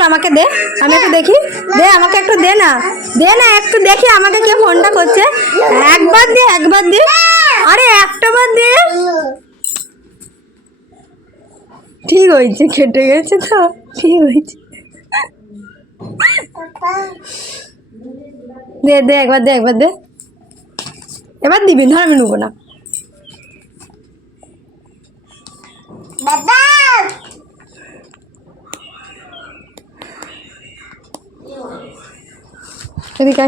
একটু আমাকে দে, আমি একটু দেখি, দে আমাকে একটু দে না একটু দেখি আমাকে কে ফোনটা করছে। একবার দে আরে একটা বার দে। ঠিক হয়েছে, কেটে গেছে তো ঠিক হয়েছে। দে একবার দে এবার দিবি, ধর আমি নেবো না। এদিকে